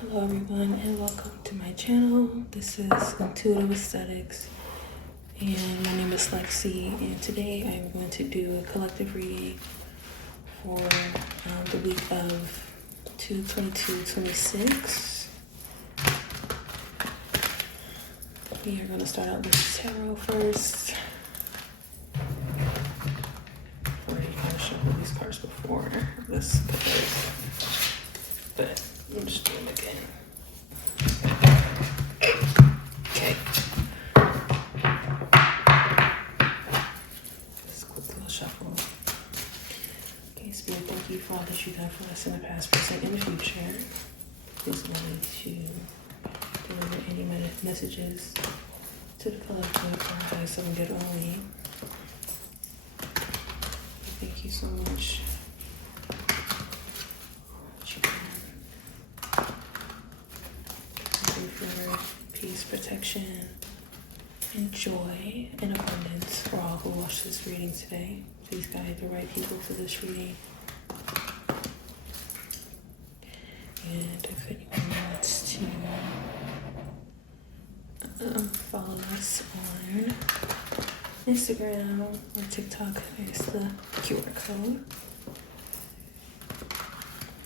Hello everyone and welcome to my channel. This is Intuitive Aesthetics and my name is Lexi, and today I am going to do a collective reading for the week of 2/22/26. We are going to start out with tarot first. I've already kind of shuffled these cards before this, but I'm just doing it again. Okay. Just a quick little shuffle. Okay, Spirit, thank you for all that you've done for us in the past, present, and the future. Please allow me to deliver any messages to the collective for our highest and good only. Thank you so much. For peace, protection, and joy and abundance for all who watch this reading today. Please guide the right people to this reading. And if anyone wants to follow us on Instagram or TikTok, there's the QR code.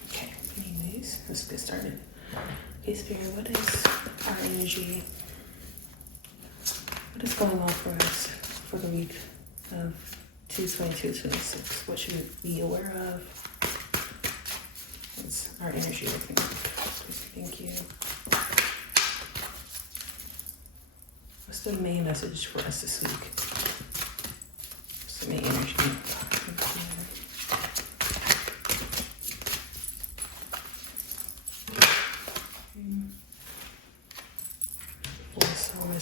Okay, anyways, let's get started. Okay, Spirit, what is our energy? What is going on for us for the week of 2/22/26? What should we be aware of? What's our energy looking like? Please, thank you. What's the main message for us this week? What's the main energy?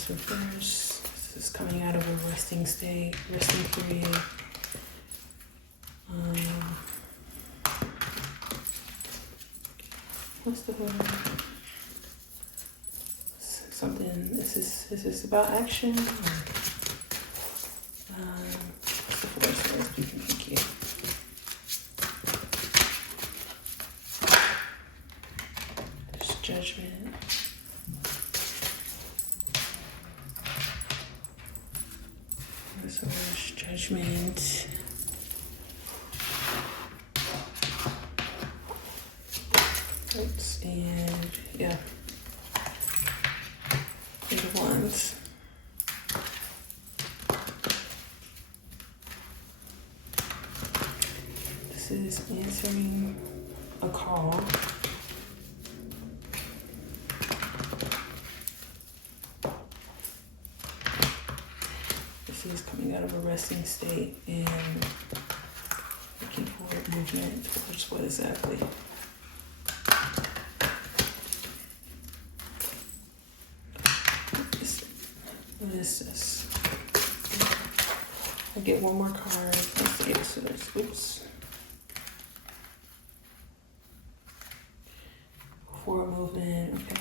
Reverse. This is coming out of a resting state, resting period. What's the word? Something. Is this about action? What's the force? Thank you. There's judgment. Judgment. Oops, and yeah. Eight of Wands. This is answering a call. Is coming out of a resting state and looking for movement towards what exactly? What is this? I get one more card. Let's see. So there's, oops. Forward movement, okay.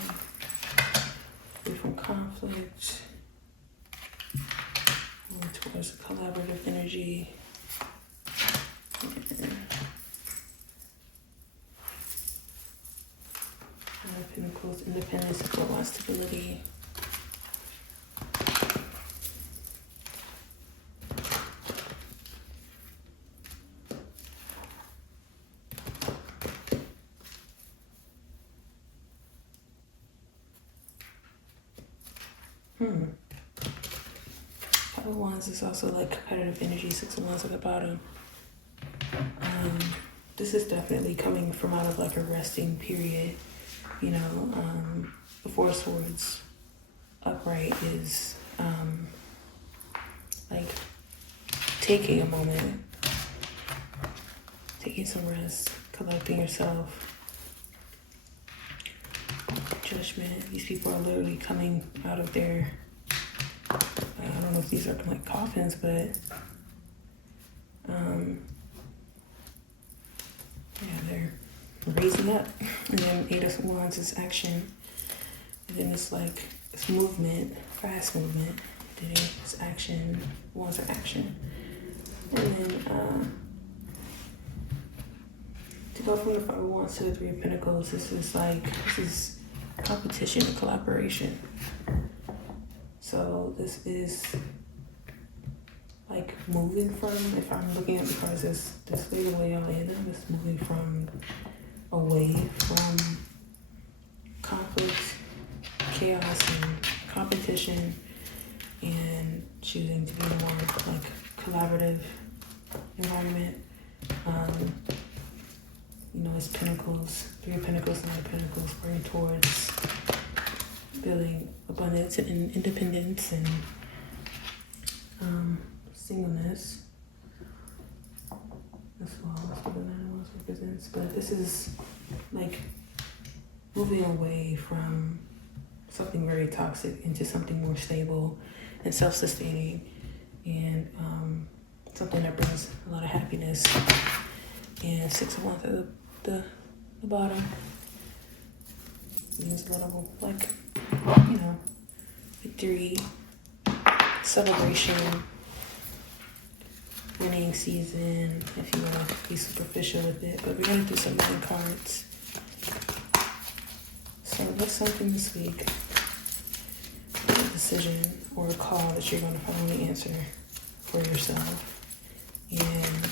Away from conflict. Towards a collaborative energy. Pentacles, independence, global stability. Five of Wands is also like competitive energy. Six of Wands at the bottom. This is definitely coming from out of like a resting period. You know, the Four of Swords upright is like taking a moment, taking some rest, collecting yourself. Judgment. These people are literally coming out of their, I don't know if these are like coffins, but yeah, they're raising up. And then Eight of Wands is action. And then it's like it's movement, fast movement. Then it's action. Wands are action. And then to go from the Five of Wands to the Three of Pentacles, this is competition and collaboration. So this is like moving from, if I'm looking at the cards, this way the way I land them is moving from away from conflict, chaos, and competition, and choosing to be in a more like collaborative environment. It's Pentacles, Three of Pentacles, Nine of Pentacles, working towards building abundance and independence and singleness as well. That's what the Nine of Wands represents. But this is like moving away from something very toxic into something more stable and self-sustaining, and something that brings a lot of happiness. And Six of Wands at the bottom means a little like, victory, celebration, winning season, if you want to be superficial with it. But we're going to do some nine cards. So what's something this week, a decision or a call that you're going to finally answer for yourself, and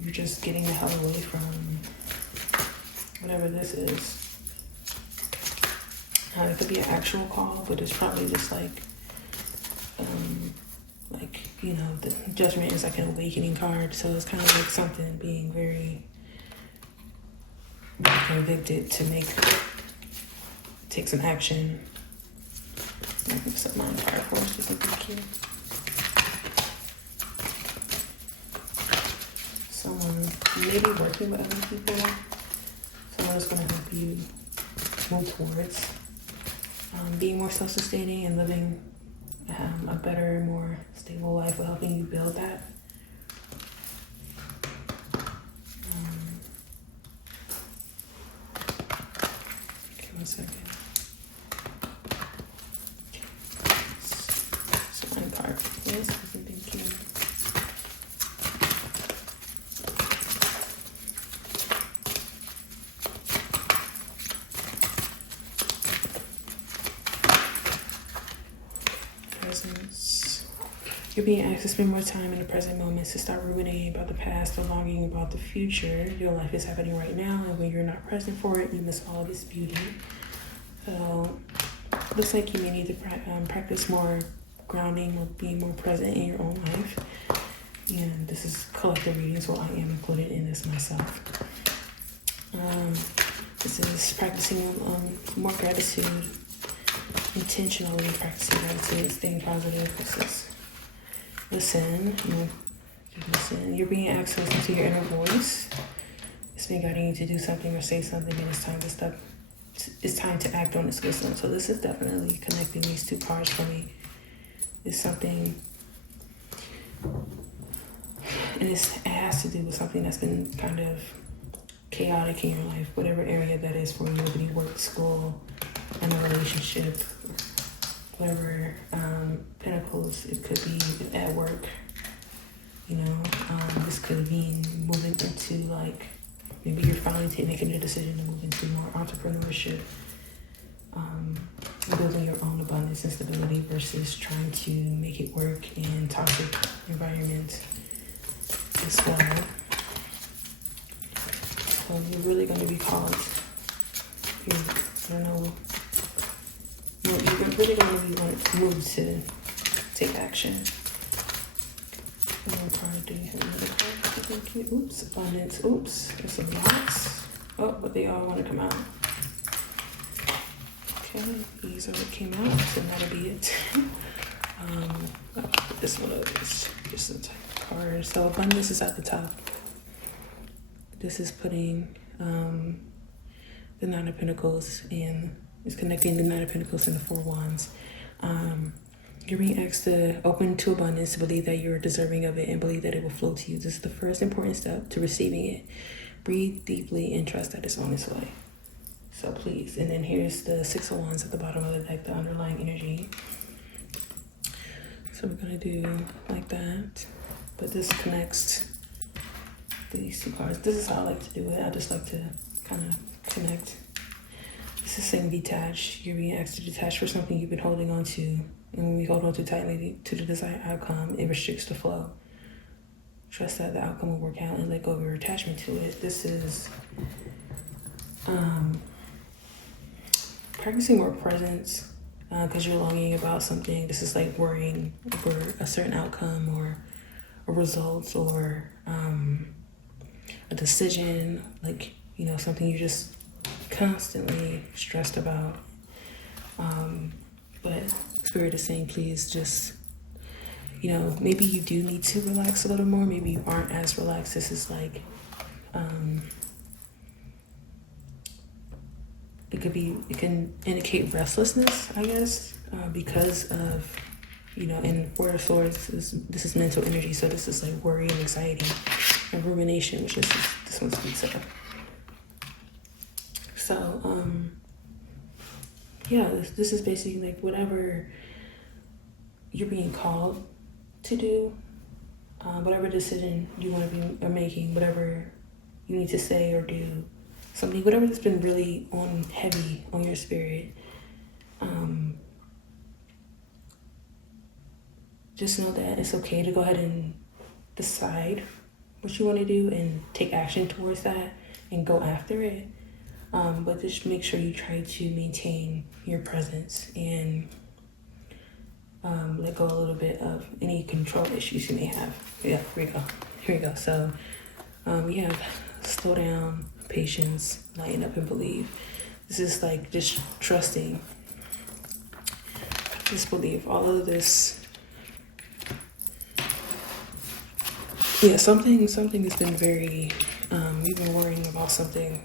you're just getting the hell away from whatever this is. It could be an actual call, but it's probably just the Judgment is like an awakening card, so it's kind of like something being very convicted to take some action. I think it's a mind card for us, just something cute. Someone maybe working with other people. Someone is going to help you move towards being more self-sustaining and living a better, more stable life, while helping you build that. Okay, 1 second. So one card. Yes, thank you. You're being asked to spend more time in the present moment, to stop ruminating about the past or longing about the future. Your life is happening right now, and when you're not present for it, you miss all of its beauty. So, looks like you may need to practice more grounding or being more present in your own life. And this is collective reading, so I am included in this myself. This is practicing more gratitude, intentionally practicing gratitude, staying positive. This is listen. You're being asked to listen to your inner voice. It's been guiding you to do something or say something, and it's time to act on this wisdom. So this is definitely connecting these two cards for me. It's something, and it has to do with something that's been kind of chaotic in your life, whatever area that is for you, whether it be work, school, in a relationship, whatever. Pentacles, it could be at work, this could mean moving into like, maybe you're finally making a decision to move into more entrepreneurship, building your own abundance and stability versus trying to make it work in toxic environments as well. So you're really going to be called, you're really going to be moved to take action. One card, do you have another card? Thank you. Oops, abundance. Oops, there's some lots. Oh, but they all want to come out. Okay, these already came out, so that'll be it. This one is just a type of card. So abundance is at the top. This is putting the Nine of Pentacles in. It's connecting the Nine of Pentacles and the Four Wands. You're being asked to open to abundance, to believe that you're deserving of it and believe that it will flow to you. This is the first important step to receiving it. Breathe deeply and trust that it's on its way. So please. And then here's the Six of Wands at the bottom of the deck, the underlying energy. So we're going to do like that. But this connects these two cards. This is how I like to do it. I just like to kind of connect. This is saying detach. You're being asked to detach for something you've been holding on to. And when we hold on too tightly to the desired outcome, it restricts the flow. Trust that the outcome will work out and let go of your attachment to it. This is practicing more presence because you're longing about something. This is like worrying for a certain outcome or a result or a decision, like, you know, something you're just constantly stressed about. But Spirit is saying, please just, you know, maybe you do need to relax a little more. Maybe you aren't as relaxed. This is like, it can indicate restlessness, I guess, because of, you know, in Four of Swords, this is mental energy. So this is like worry and anxiety and rumination, which is this one speaks of. So, yeah, this is basically like whatever you're being called to do, whatever decision you want to be making, whatever you need to say or do, something, whatever that's been really heavy on your spirit, just know that it's okay to go ahead and decide what you want to do and take action towards that and go after it. But just make sure you try to maintain your presence and let go a little bit of any control issues you may have. Yeah, here we go. So we have slow down, patience, lighten up, and believe. This is like just trusting, just believe. All of this, yeah, something has been very, you've been worrying about something.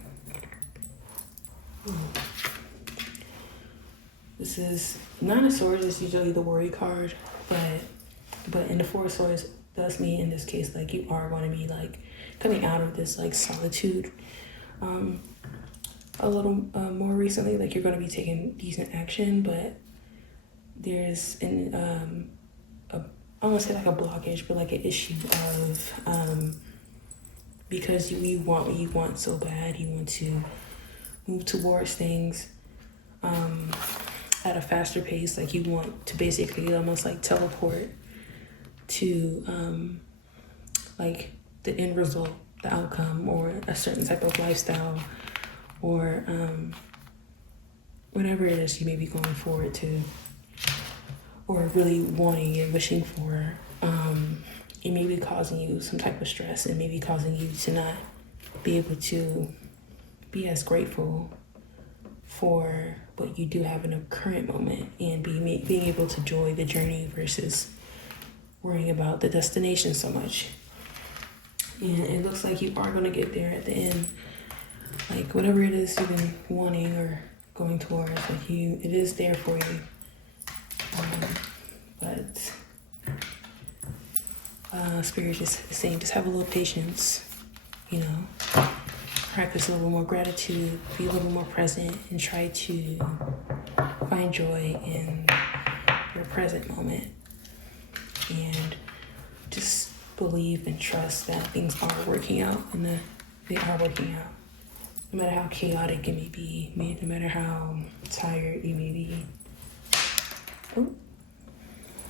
This is Nine of Swords is usually the worry card, but in the Four of Swords does mean in this case like you are going to be like coming out of this like solitude a little more recently. Like you're going to be taking decent action, but there's an I won't say like a blockage, but like an issue of because you want what you want so bad, you want to move towards things at a faster pace. Like you want to basically almost like teleport to like the end result, the outcome, or a certain type of lifestyle, or whatever it is you may be going forward to, or really wanting and wishing for. It may be causing you some type of stress. It may be causing you to not be able to be as grateful for what you do have in a current moment and being able to enjoy the journey versus worrying about the destination so much. And it looks like you are going to get there at the end. Like whatever it is you've been wanting or going towards, like it is there for you. But Spirit just is saying, just have a little patience, you know, practice a little more gratitude, be a little more present, and try to find joy in your present moment. And just believe and trust that things are working out, and they are working out. No matter how chaotic it may be, no matter how tired you may be. Oh,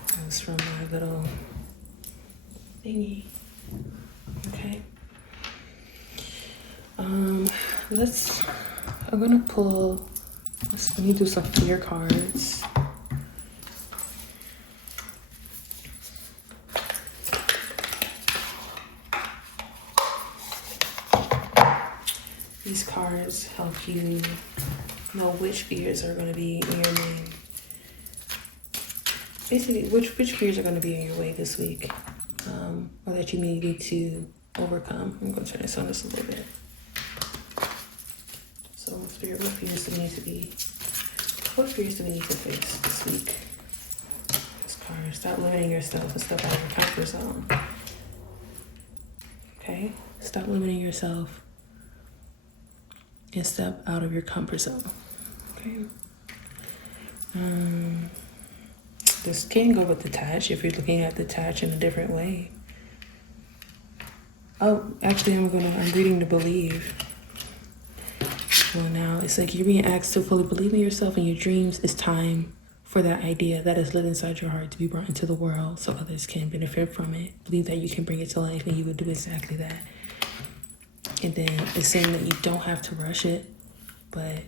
that was from my little thingy. Okay. I'm gonna pull, let me do some fear cards. These cards help you know which fears are gonna be in your name. Basically, which fears are gonna be in your way this week, or that you may need to overcome. I'm gonna turn this on just a little bit. So, Spirit, what fears do we need to face this week? This card, stop limiting yourself and step out of your comfort zone. Okay? Stop limiting yourself and step out of your comfort zone. Okay? This can go with detach if you're looking at detach in a different way. Oh, actually, I'm reading the believe. Well, now it's like you're being asked to fully believe in yourself and your dreams. It's time for that idea that is lit inside your heart to be brought into the world so others can benefit from it. Believe that you can bring it to life and you would do exactly that. And then it's saying that you don't have to rush it, but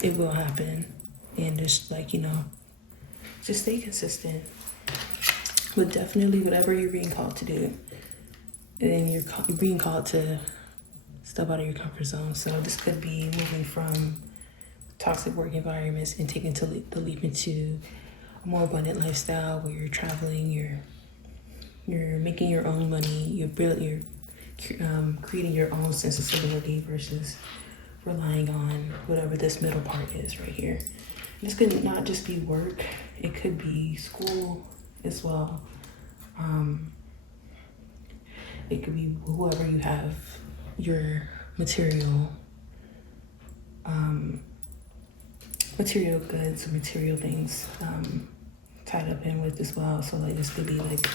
it will happen. And just like, just stay consistent. But definitely whatever you're being called to do, and you're being called to step out of your comfort zone. So this could be moving from toxic work environments and taking the leap into a more abundant lifestyle where you're traveling, you're making your own money, you're creating your own sense of stability versus relying on whatever this middle part is right here. This could not just be work, it could be school as well. It could be whoever you have your material goods or material things tied up in with as well. So like this could be like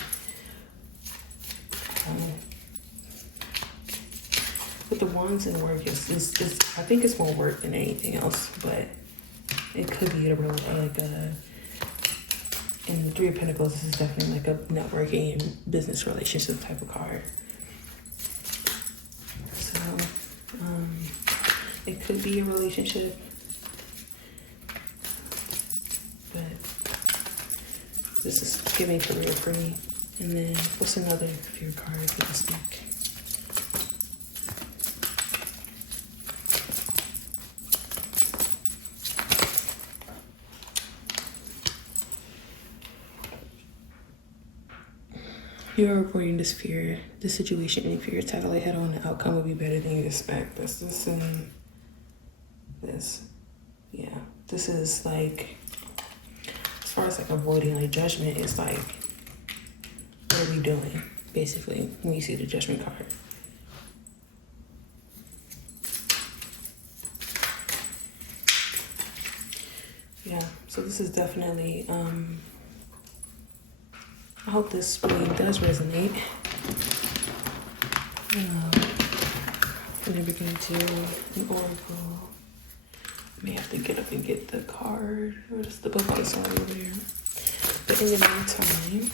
with the wands and work, it's I think it's more work than anything else, but it could be in the Three of Pentacles, this is definitely like a networking and business relationship type of card. So it could be a relationship, but this is giving career for me. And then what's another fear card for this week? You're avoiding this fear, this situation, and fear tackle it head on. The outcome will be better than you expect. That's this and this. Yeah, this is like, as far as like avoiding like judgment, it's like, what are we doing, basically, when you see the judgment card. Yeah, so this is definitely, I hope this really does resonate. I'm never going to do an oracle. I may have to get up and get the card, or just the book that's already over here. But in the meantime,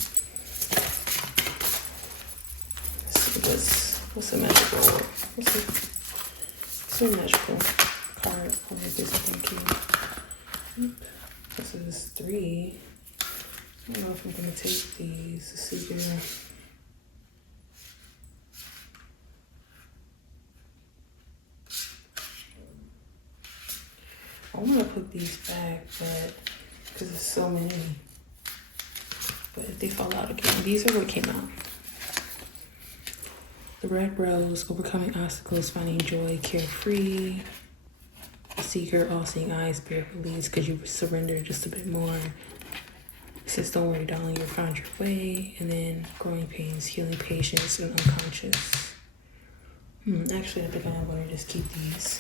let's see what's a magical, what's a magical card for this? Thank you. This is 3. I don't know if I'm gonna take these to see here. I want to put these back, but because there's so many. But if they fall out again, these are what came out. The red rose, overcoming obstacles, finding joy, carefree. Seeker, all-seeing eyes, spirit release, because you surrender just a bit more. It says, don't worry, darling, you'll find your way. And then growing pains, healing patience, and unconscious. Actually, I think I am going to just keep these.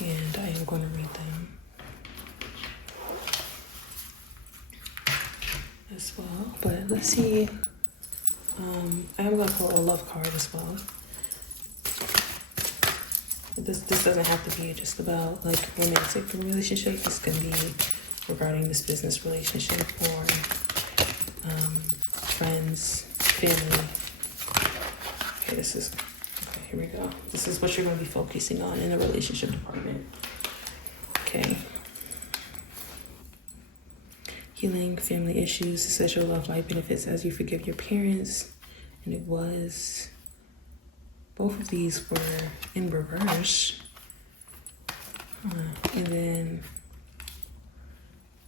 And I am going to read them as well. But let's see. I am going to pull a love card as well. This doesn't have to be just about like romantic relationship. This can be regarding this business relationship or friends, family. Okay, here we go. This is what you're going to be focusing on in the relationship department. Okay. Healing family issues. It says your love life benefits as you forgive your parents. And it was, both of these were in reverse. And then,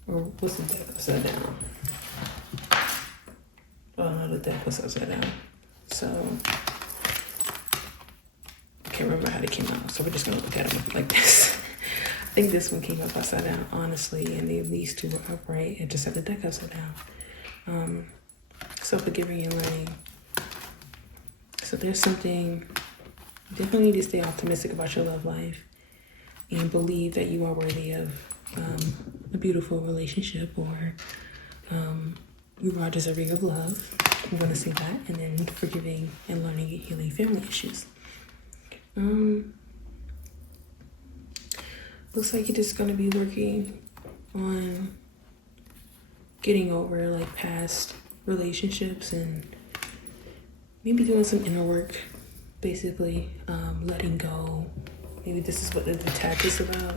or was the deck upside down? Oh no, the deck was upside down. So, I can't remember how they came out. So we're just gonna look at them like this. I think this one came up upside down, honestly, and these two were upright and just had the deck upside down. So forgiving and learning. So there's something, you definitely need to stay optimistic about your love life and believe that you are worthy of a beautiful relationship, or you are deserving of love. I'm going to say that. And then forgiving and learning and healing family issues. Looks like you're just gonna be working on getting over like past relationships and maybe doing some inner work, basically, letting go. Maybe this is what the detach is about.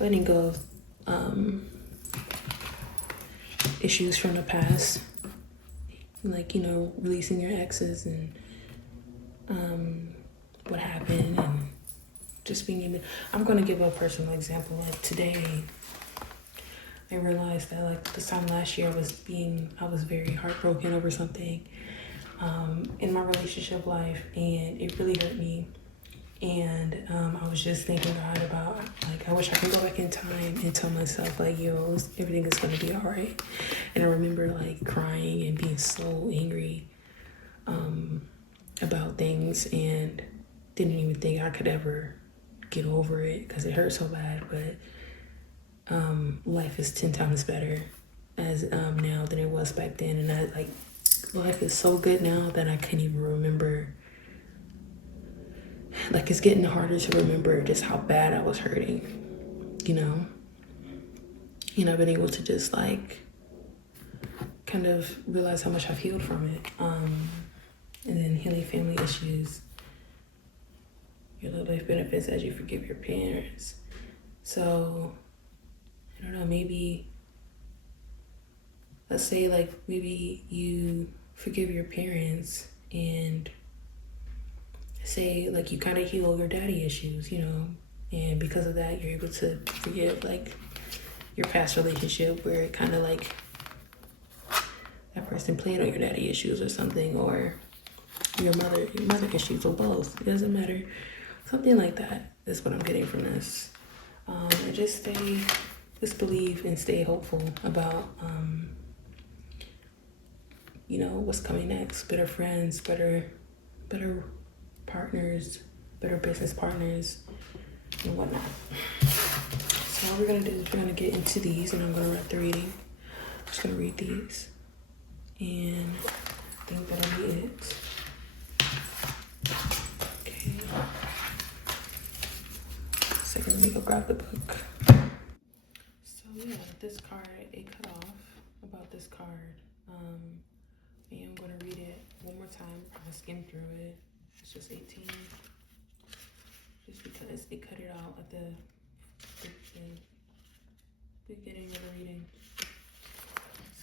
Letting go of issues from the past, like, releasing your exes and what happened, and just being able. I'm going to give a personal example. Like today, I realized that like this time last year I was very heartbroken over something in my relationship life, and it really hurt me. And I was just thinking God about like I wish I could go back in time and tell myself like, yo, everything is gonna be all right. And I remember like crying and being so angry about things, and didn't even think I could ever get over it because it hurt so bad. But life is 10 times better as now than it was back then, and I like life is so good now that I can't even remember. Like it's getting harder to remember just how bad I was hurting, I've been able to just like kind of realize how much I've healed from it. And then healing family issues. Your little life benefits as you forgive your parents. So, I don't know, maybe, let's say like maybe you forgive your parents and say like you kind of heal your daddy issues, and because of that you're able to forgive like your past relationship where it kind of like that person played on your daddy issues or something, or your mother issues, or both. It doesn't matter. Something like that is what I'm getting from this. And just believe and stay hopeful about what's coming next. Better friends, better partners, better business partners, and whatnot. So what we're gonna do is we're gonna get into these, and I'm gonna write the reading. I'm just gonna read these, and I think that'll be it. Okay. Second, let me go grab the book. So yeah, this card, it cut off about this card. And I'm gonna read it one more time. I'll skim through it. It's just 18. Just because it cut it out at the beginning of the reading.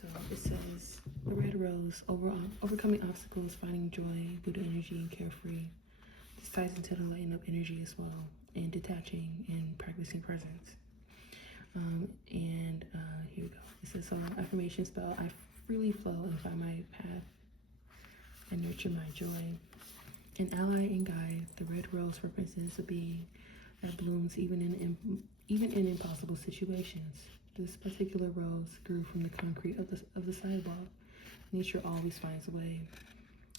So it says, the red rose, overcoming obstacles, finding joy, Buddha energy, and carefree. This ties into the lighten up energy as well, and detaching and practicing presence. Here we go. It says, affirmation spell, I freely flow and find my path and nurture my joy. An ally and guide, the red rose represents a being that blooms even in impossible situations. This particular rose grew from the concrete of the sidewalk. Nature always finds a way.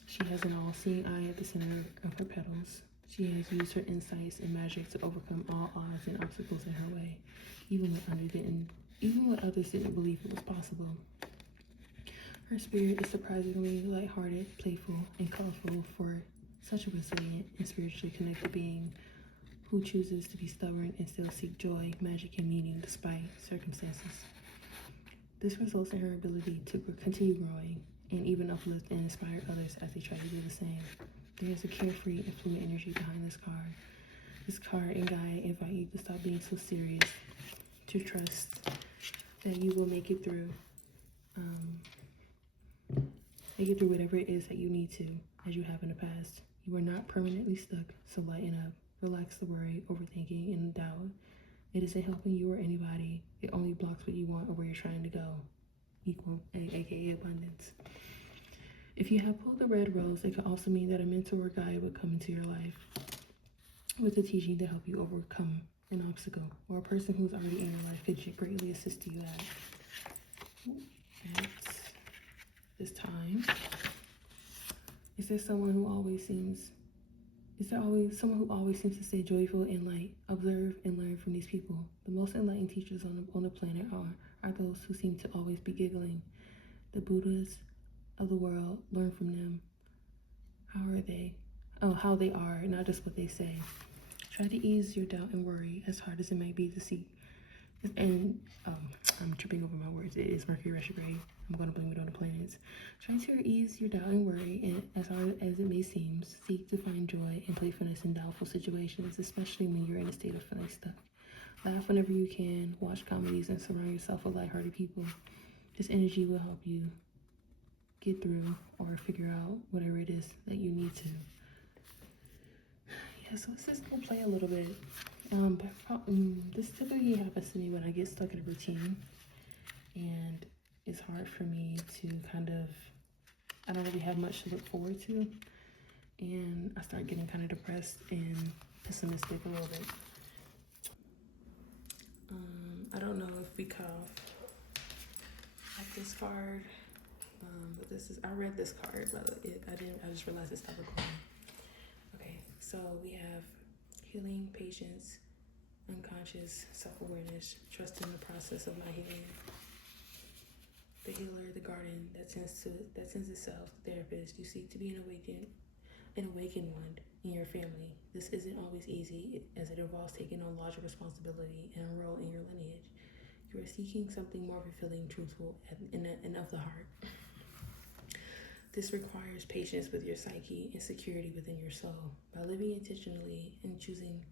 She has an all-seeing eye at the center of her petals. She has used her insights and magic to overcome all odds and obstacles in her way, even when others didn't believe it was possible. Her spirit is surprisingly lighthearted, playful, and colorful for such a resilient and spiritually connected being who chooses to be stubborn and still seek joy, magic, and meaning despite circumstances. This results in her ability to continue growing and even uplift and inspire others as they try to do the same. There is a carefree and fluid energy behind this card. This card and guide invite you to stop being so serious, to trust that you will make it through. Make it through whatever it is that you need to, as you have in the past. You are not permanently stuck, so lighten up. Relax the worry, overthinking, and doubt. It isn't helping you or anybody. It only blocks what you want or where you're trying to go. Equal, aka abundance. If you have pulled the red rose, it could also mean that a mentor or guide would come into your life with a teaching to help you overcome an obstacle, or a person who's already in your life could greatly assist you at this time. Is there someone who always seems to stay joyful and light? Observe and learn from these people. The most enlightened teachers on the planet are those who seem to always be giggling. The Buddhas of the world, learn from them. How are they? how they are, not just what they say. Try to ease your doubt and worry, as hard as it may be to see. And I'm tripping over my words. It is Mercury retrograde. I'm going to blame it on the planets. Try to ease your doubt and worry, and as hard as it may seem, seek to find joy and playfulness in doubtful situations, especially when you're in a state of feeling stuck. Laugh whenever you can, watch comedies, and surround yourself with lighthearted people. This energy will help you get through or figure out whatever it is that you need to. Yeah, so let's just go play a little bit. This typically happens to me when I get stuck in a routine, and it's hard for me to I don't really have much to look forward to, and I start getting kind of depressed and pessimistic a little bit. I don't know if we cut off like this card, but I read this card, but I just realized it stopped recording. Okay, so we have healing, patience, unconscious self-awareness, trust in the process of my healing. The healer, the guardian that tends itself, the therapist. You seek to be an awakened one in your family. This isn't always easy, as it involves taking on larger responsibility and a role in your lineage. You are seeking something more fulfilling, truthful, and of the heart. This requires patience with your psyche and security within your soul. By living intentionally and choosing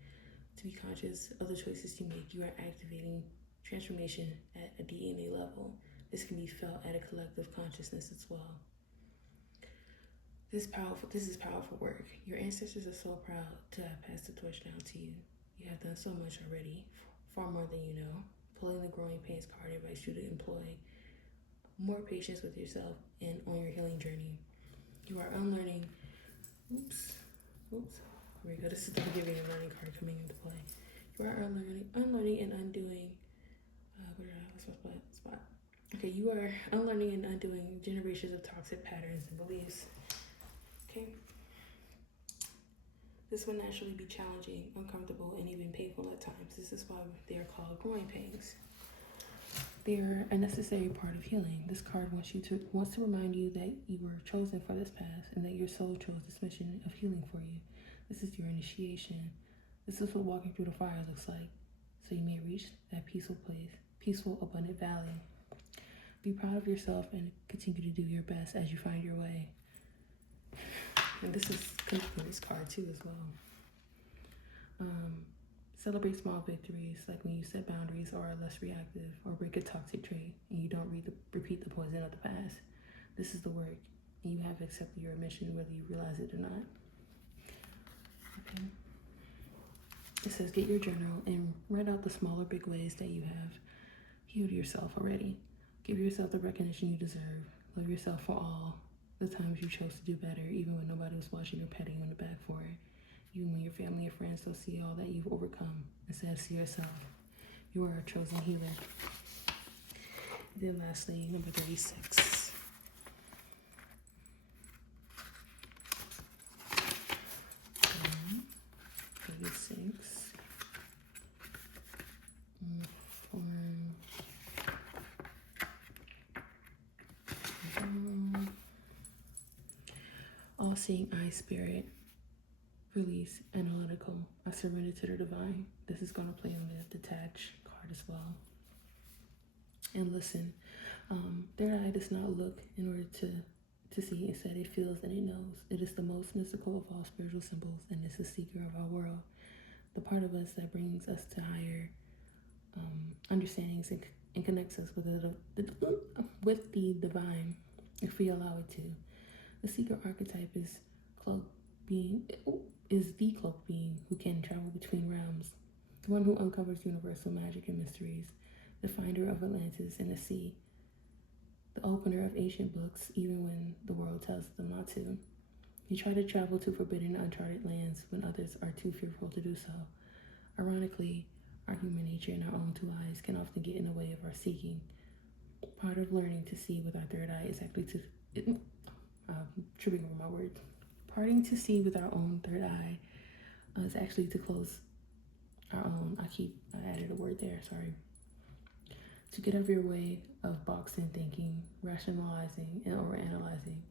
to be conscious of the choices you make, you are activating transformation at a DNA level. This can be felt at a collective consciousness as well. This is powerful work. Your ancestors are so proud to have passed the torch down to you. You have done so much already, far more than you know. Pulling the growing pains card invites you to employ more patience with yourself and on your healing journey. You are unlearning. Oops. Here we go. This is the forgiving and learning card coming into play. You are unlearning and undoing. Where did I lost my spot? Okay, you are unlearning and undoing generations of toxic patterns and beliefs. Okay. This will naturally be challenging, uncomfortable, and even painful at times. This is why they are called growing pains. They are a necessary part of healing. This card wants to remind you that you were chosen for this path and that your soul chose this mission of healing for you. This is your initiation. This is what walking through the fire looks like, so you may reach that peaceful place, peaceful, abundant valley. Be proud of yourself and continue to do your best as you find your way. And this is connecting this card too as well. Celebrate small victories, like when you set boundaries or are less reactive, or break a toxic trait and you don't repeat the poison of the past. This is the work, and you have accepted your mission whether you realize it or not. Okay. It says get your journal and write out the small or big ways that you have healed yourself already. Give yourself the recognition you deserve. Love yourself for all the times you chose to do better, even when nobody was watching or patting you on the back for it. Even when your family and friends don't see all that you've overcome. Instead, see yourself. You are a chosen healer. Then lastly, number 36. 36. All-seeing eye spirit. Release, analytical. I surrender to the divine. This is going to play on the detach card as well. And listen, third eye does not look in order to see. Instead, it feels and it knows. It is the most mystical of all spiritual symbols, and it's the seeker of our world. The part of us that brings us to higher understandings and connects us with the divine, if we allow it to. The seeker archetype is the cloaked being who can travel between realms, the one who uncovers universal magic and mysteries, the finder of Atlantis and the sea, the opener of ancient books even when the world tells them not to. You try to travel to forbidden, uncharted lands when others are too fearful to do so. Ironically, our human nature and our own two eyes can often get in the way of our seeking. Part of learning to see with our third eye is actually tripping over my words. Parting to see with our own third eye is actually to close our own. I added a word there, sorry. To get out of your way of boxing thinking, rationalizing, and overanalyzing.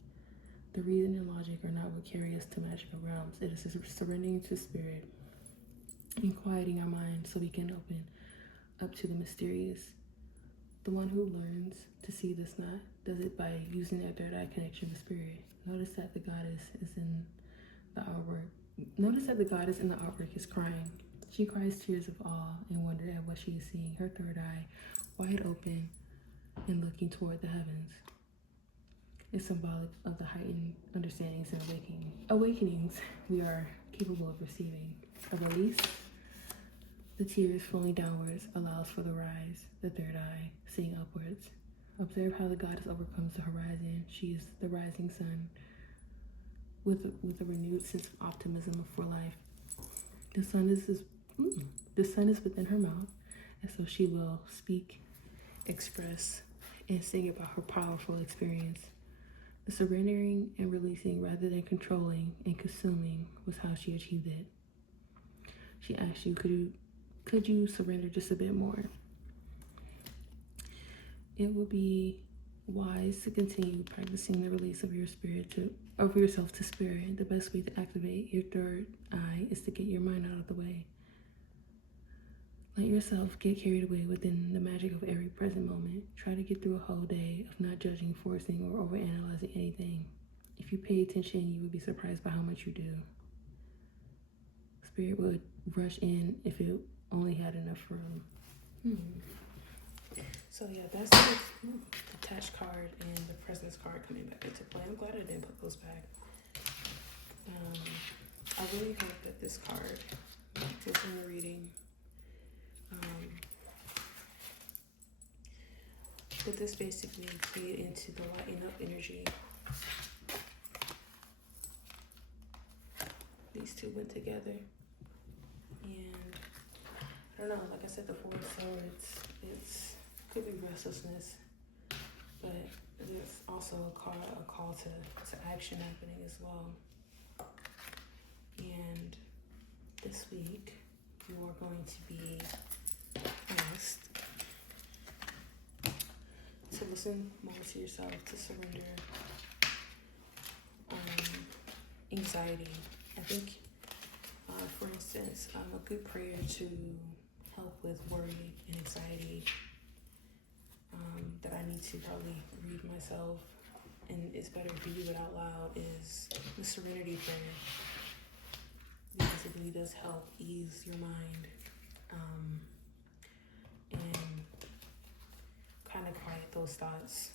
The reason and logic are not what carry us to magical realms. It is surrendering to spirit and quieting our mind so we can open up to the mysterious. The one who learns to see this not does it by using their third eye connection with spirit. Notice that the goddess is in the artwork. Notice that the goddess in the artwork is crying. She cries tears of awe and wonder at what she is seeing, her third eye wide open and looking toward the heavens. It's symbolic of the heightened understandings and awakenings we are capable of receiving. A release, the tears flowing downwards allows for the rise, the third eye seeing upwards. Observe how the goddess overcomes the horizon. She is the rising sun with a renewed sense of optimism for life. The sun is within her mouth, and so she will speak, express, and sing about her powerful experience. The surrendering and releasing rather than controlling and consuming was how she achieved it. She asked you, could you surrender just a bit more? It will be wise to continue practicing the release of yourself to spirit. The best way to activate your third eye is to get your mind out of the way. Let yourself get carried away within the magic of every present moment. Try to get through a whole day of not judging, forcing, or overanalyzing anything. If you pay attention, you will be surprised by how much you do. Spirit would rush in if it only had enough room. So yeah, that's the detached card and the presence card coming back into play. I'm glad I didn't put those back. I really hope that this card was in the reading. But this basically played into the lighten up energy. These two went together. And I don't know, like I said, the Four of Swords, it's could be restlessness, but there's also a call to action happening as well. And this week, you are going to be asked to listen more to yourself, to surrender anxiety. I think, for instance, a good prayer to help with worry and anxiety that I need to probably read myself, and it's better if you do it out loud, is the Serenity Prayer. Because it really does help ease your mind and kind of quiet those thoughts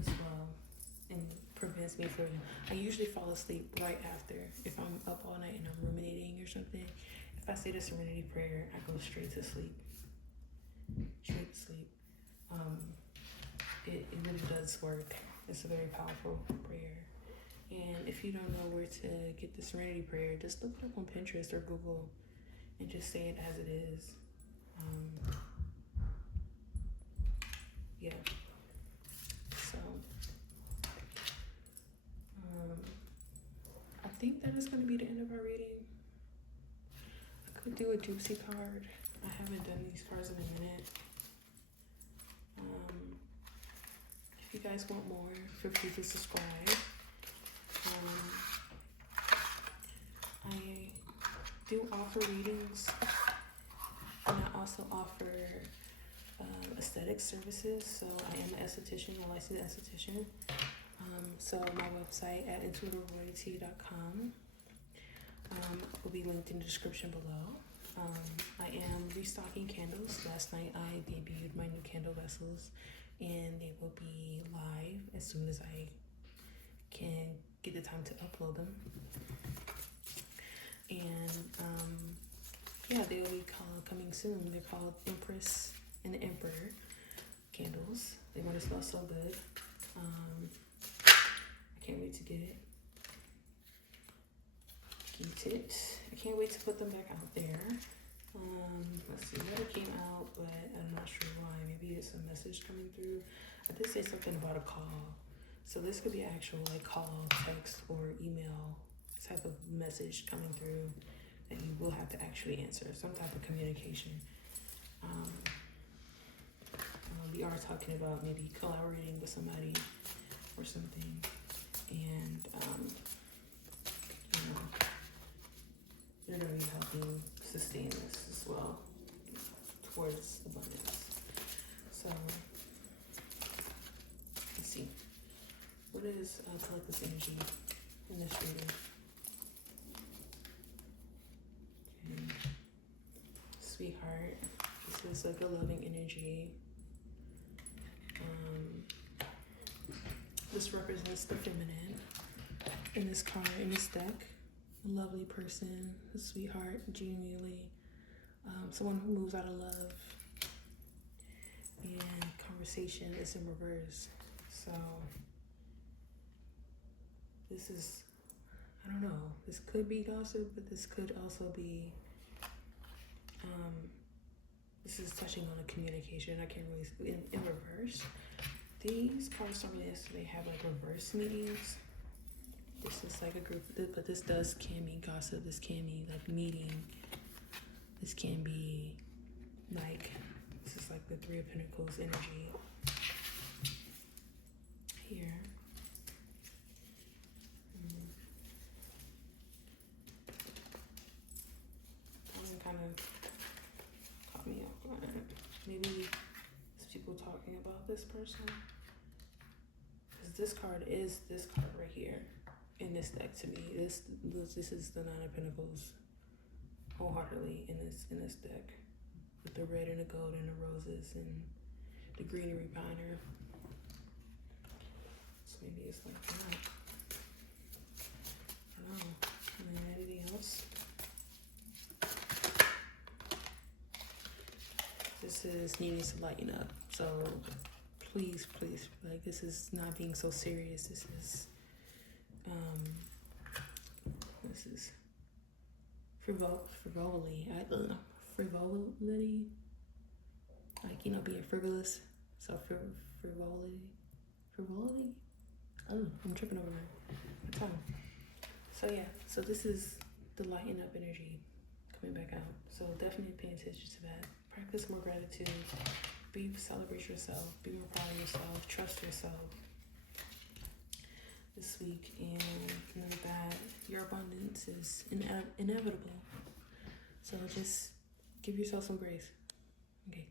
as well, and prevents me from, I usually fall asleep right after. If I'm up all night and I'm ruminating or something, if I say the Serenity Prayer, I go straight to sleep. It really does work. It's a very powerful prayer. And if you don't know where to get the Serenity Prayer, just look it up on Pinterest or Google and just say it as it is. Yeah. So, I think that is going to be the end of our reading. I could do a Dupsy card. I haven't done these cards in a minute. If you guys want more, feel free to subscribe. I do offer readings, and I also offer aesthetic services. So I am an esthetician, a licensed esthetician. So my website at intuitiveroyalty.com will be linked in the description below. I am restocking candles. Last night I debuted my new candle vessels, and they will be live as soon as I can get the time to upload them. And yeah, they'll be coming soon. They're called Empress and the Emperor candles. They want to smell so good. I can't wait to get it. I can't wait to put them back out there. Let's see, never came out, but I'm not sure why. Maybe it's a message coming through. I did say something about a call. So this could be actual like call, text, or email type of message coming through that you will have to actually answer. Some type of communication. We are talking about maybe collaborating with somebody or something. and you know, they're going to be helping sustain this as well towards abundance. So let's see, what is collective energy in this reading? Okay. Sweetheart, this is like a loving energy. This represents the feminine in this card, in this deck. A lovely person, a sweetheart, genuinely, someone who moves out of love. And conversation is in reverse. So this is, I don't know, this could be gossip, but this could also be, this is touching on a communication. I can't really, in reverse. These cards don't really necessarily have like reverse meanings. This is like a group, but this can mean gossip. This can mean like meeting. This can be like, this is like the Three of Pentacles energy here. Kind of caught me off guard. Maybe there's people talking about this person. Because this card is this card right here in this deck to me. This is the Nine of Pentacles wholeheartedly in this deck. With the red and the gold and the roses and the greenery behind her. So maybe it's like that. I don't know. And then anything else? This is needing to lighten up. So please, please, like, this is not being so serious. This is frivolity. I don't know. Frivolity. Like, you know, being frivolous. So frivolity. Oh, I'm tripping over my tongue. So yeah, so this is the lighten up energy coming back out. So definitely pay attention to that. Practice more gratitude. Celebrate yourself. Be more proud of yourself. Trust yourself this week, and know that your abundance is inevitable. So just give yourself some grace. Okay.